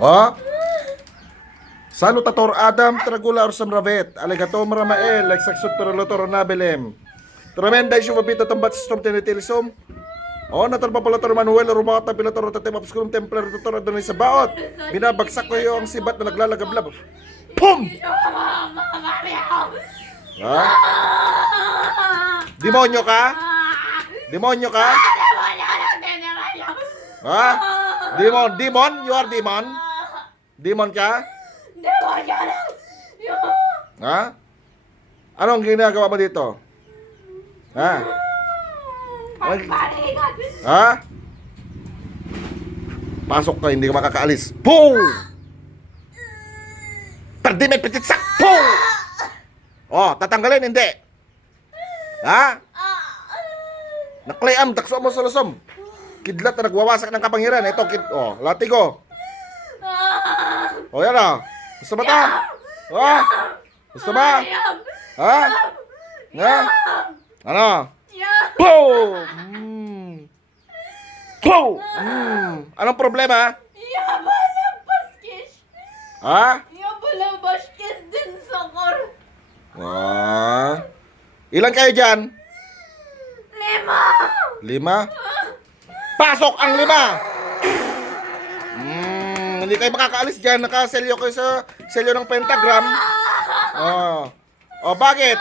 Oh? Salutator Adam Tragula Orsam Ravet, Alegato Maramael, Exaksut Perolotor Nabelem. Tremenda isu mabito tambat sistem tinitilisum. Oh, natarpapalator Manuel Rumata Pilator Tatem Obscurum Templar Tutor Adonai sa baot. Binabagsak ko yung sibat na naglalagablab. Pum! Ha? Demonyo ka? Demonyo ka? Ha? Demon? You are demon? Demon ka? Ha? Anong ginagawa mo dito? Ha? Ha? Pasok ka, hindi ka makakaalis. Boom! Tardimet pititsak! Boom! Oh, tatanggalin, hindi. Ha? Naklayam, takso mo sa lusom. Kidlat na nagwawasak ng kapangyarihan. Ito, oh, latigo. Oh, yan ah. Gusto ba ta? Oh? Gusto ba? Ha? Ha? Ano? Boom! Boom! Anong problema? Ha? Ilan kayo dyan? 5? Pasok ang 5! Hindi kayo makakaalis dyan. Nakaselyo kayo sa selyo ng pentagram. Oh, bakit?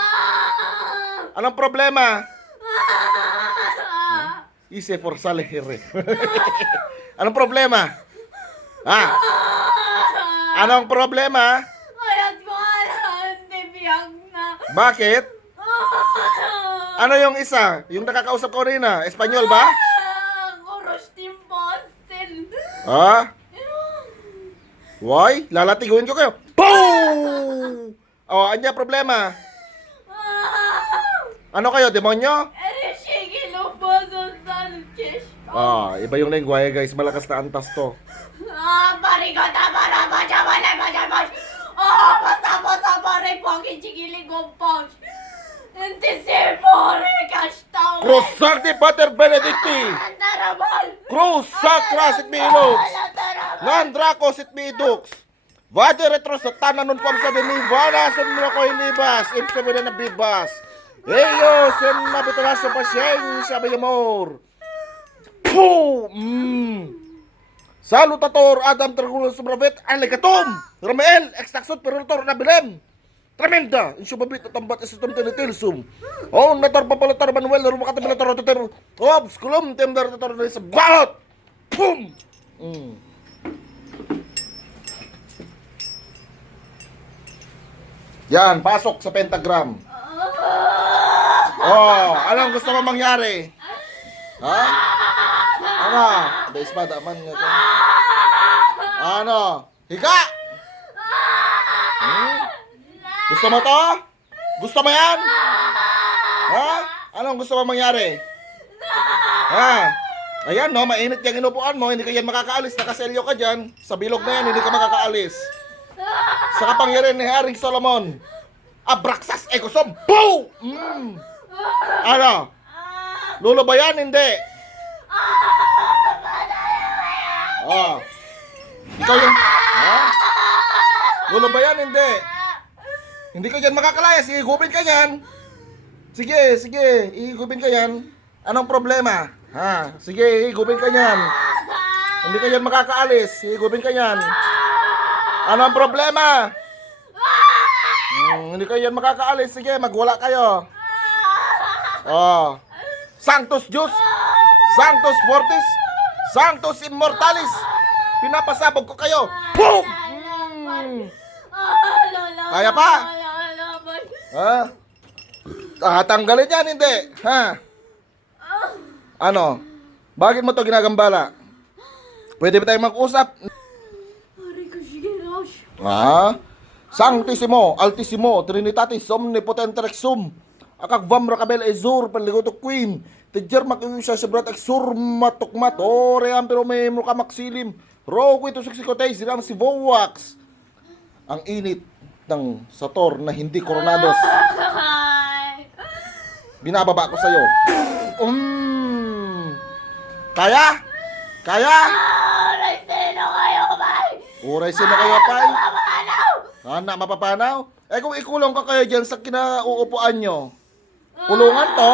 Anong problema? Ise for salere. Anong problema? Ha? Anong problema? Bakit? Ano yung isa? Yung nakakausap ko rin na? Espanyol ba? Ha? Why? Lalatiguin ko kayo. Boom! Oh, anya problema? Ano kayo, demonyo? Iba yung lengguwahe guys. Malakas na antas to. Cruz Sancti Pater Benedicti. Cruz Sacra sit Milux. Nandraco sit Midux. Vade retro sa tanan nun pam sa denivana sa mga ko ilibas. Ipsa mo na bibas. Eyo, sen nabitala sa pasyeng sabi amor. Salutator Adam Tragula Sumravet Alegatom Ramael Extaksot Perolotor Nabilem. Tremenda insubabit at tambat sistem tinitilsum. Oh, natarpapalatar Manuel Rumata Pilator Tutor. Ops, kulum temdar tutor na sa baot. Pum! Yan, pasok sa pentagram. Oh, anong gusto mo mangyari? Ha? Ano? Ada espada aman nga ka. Ano? Higa! Gusto mo to? Gusto mo yan? Ha? Anong gusto mo mangyari? Ha? Ayan no, mainit yung inupuan mo. Hindi ka yan makakaalis. Nakaselyo ka dyan. Sa bilog na yan, hindi ka makakaalis. Sa kapangyarihan ni Haring Solomon. Abraxas Ecosom. Boom! Ano? Lulo ba yan? Hindi. Oh. Ikaw yung... Ha? Lulo ba yan? Hindi. Hindi ka dyan makakalayas. Ihigupin ka yan. Sige. Ihigupin ka yan. Anong problema? Ha? Sige, ihigupin ka yan. Hindi ka dyan makakaalis. Ihigupin ka yan. Anong problema? Hindi kayo yan makakaalis. Sige, magwala kayo. Oh. Sanctus Deus, Sanctus Fortis, Sanctus Immortalis. Pinapasabog ko kayo. Boom! Kaya pa? Ha? Tatanggalin yan, hindi. Ha? Ano? Bakit mo to ginagambala? Pwede ba tayong mag-usap? Ha? Sanctissimo, Altissimo, Trinitatis, Omnipotente Rexum, Akagvam Rakabel Ezur, Paligoto Queen, Tidjer Makiwisya Sebrat Exur Matukmat, Ore Ampero may muka maksilim, Roku ito siksikotay, Silang si Vowax. Ang init ng Sator na hindi koronados. Binababa ko sa'yo. Kaya? Kaya? Nagsino kayo, bay! Uray, sino kayo, Pay? Anak, mapapanaw? Eh, kung ikulong ka kayo dyan sa kinauupuan nyo, kulungan to?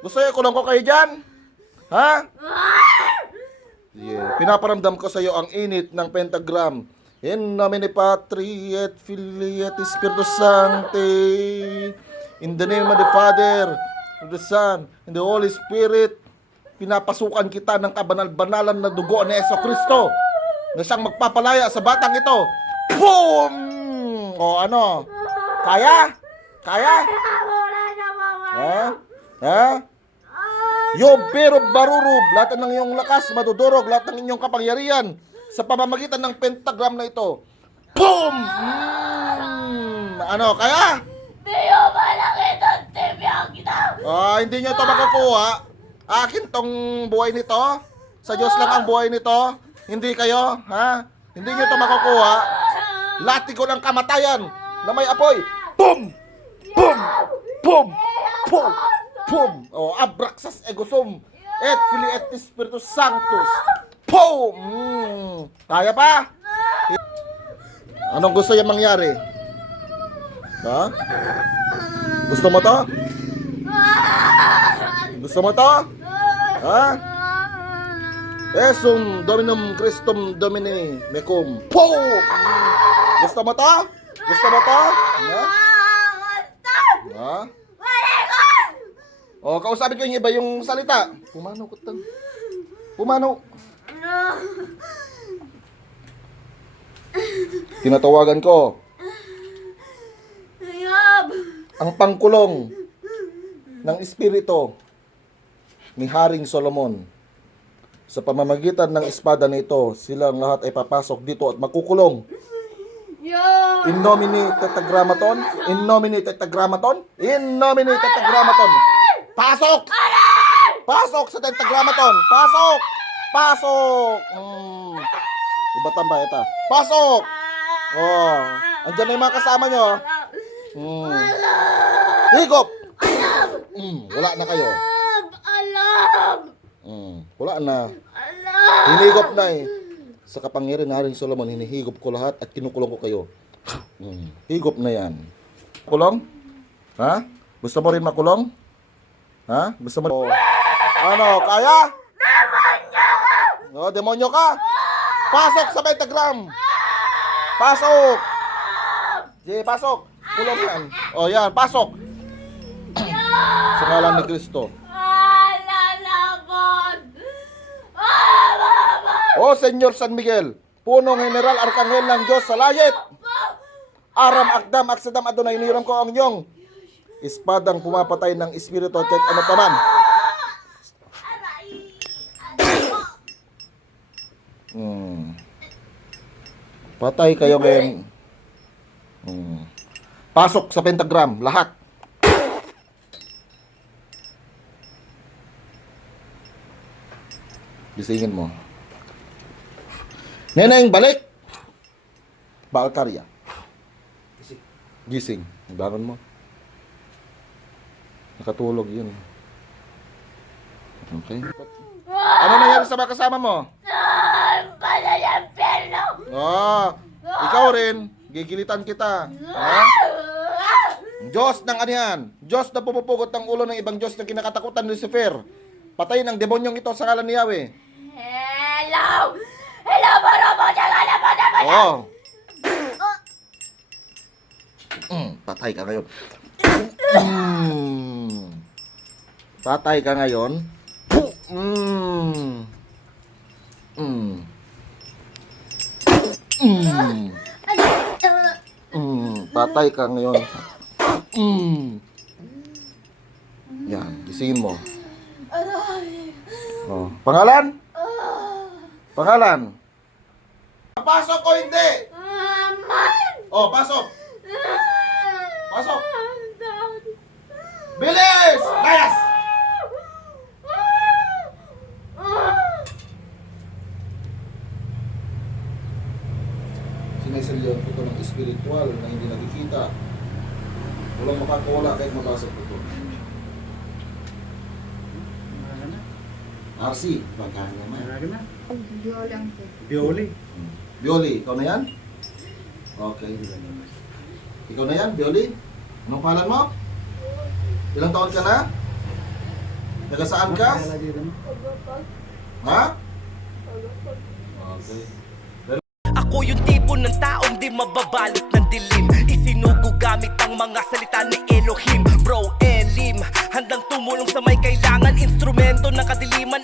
Gusto nyo ikulong ko kayo dyan? Ha? Yeah. Pinaparamdam ko sa iyo ang init ng pentagram. In nomine Patri et Filii et Spiritus Sancti. In the name of the Father, of the Son, and the Holy Spirit. Pinapasukan kita ng kabanal-banalan na dugo ni Jesucristo na siyang magpapalaya sa batang ito. Boom! O ano? Kaya? Kaya? Ha? Ha? Pero barurub, lahat ng iyong lakas, madudurog, lahat ng inyong kapangyarihan sa pamamagitan ng pentagram na ito. Boom! Ano, kaya? Hindi nyo ito makukuha. Akin tong buhay nito. Sa Diyos lang ang buhay nito. Hindi kayo, ha? Hindi nyo ito makukuha. Latigo ng kamatayan na may apoy. Boom! Boom! Boom! Boom! Boom! O, Abraxas Egosum et Filii et Spiritus Sanctus. Boom! Kaya pa? Anong gusto niya mangyari? Ha? Gusto mo to? Gusto mo to? Ha? Esum Dominum Christum Domini Mecum. Boom! Gusto mo to? Gusto mo to? Ha? Ha? O, kausapin ko yung iba yung salita. Pumano ko tan. Pumano. Tinatawagan ko ang pangkulong ng espiritu ni Haring Solomon. Sa pamamagitan ng espada nito, silang lahat ay papasok dito at makukulong. In nomine Tetragrammaton, in nomine Tetragrammaton, in nomine Tetragrammaton. Pasok! Pasok sa Tetragrammaton! Pasok! Pasok! Iba tambay ito. Pasok! Oh, andyan na yung mga kasama nyo. Higop! Wala na kayo. Wala na. Hinigop na eh. Sa kapangyarihan na Haring Solomon, hinihigop ko lahat at kinukulong ko kayo. Higop na yan. Kulong? Ha? Gusto mo rin makulong? Ha? Gusto mo? Ano? Kaya? Demonyo ka! No, demonyo ka? Pasok sa pentagram! Pasok! Sige, pasok! Kulong yan. O yan, pasok! Sa ngalan ni Kristo. O Senyor San Miguel, punong General Arkanghel ng Diyos sa langit. Aram Akdam Aksadam Adonai, iniram ko ang iyong espadang pumapatay ng espiritu at kahit ano paman. Patay kayo ngayon. Pasok sa pentagram, lahat. Gisingin mo. Neneng, balik! Balkarya. Gising. Bangon mo. Nakatulog yun. Okay. Ano nangyari sa mga kasama mo? Ikaw rin. Gigilitan kita. Ha? Diyos ng ano yan? Diyos na pumupugot ng ulo ng ibang Diyos na kinakatakutan ni Lucifer. Patayin ang demonyong ito sa ngalan ni Yahweh. Hello! Hello, Borobo! Oh. Patay ka ngayon. Patay ka ngayon. Patay ka ngayon. Yan, gisingin mo. Oh, pangalan? Pangalan? Pasok o hindi? Oh, pasok. Pasok. Bilis! Layas! Sinisilyan ko ito ng espiritual na hindi nakikita. Walang makakawala kahit mabasag ko ito. RC, pagkanya man. Biyola ang po. Pioli. Bioli, ikaw na yan? Okay. Ikaw na yan, Bioli? Anong pangalan mo? Ilang taon ka na? Taga saan ka? Ha? Okay. Ako yung tipo ng taong di mababalot ng dilim. Isinugo gamit ang mga salita ni Elohim. Bro, Elim, handang tumulong sa may kailangan. Instrumento ng kadiliman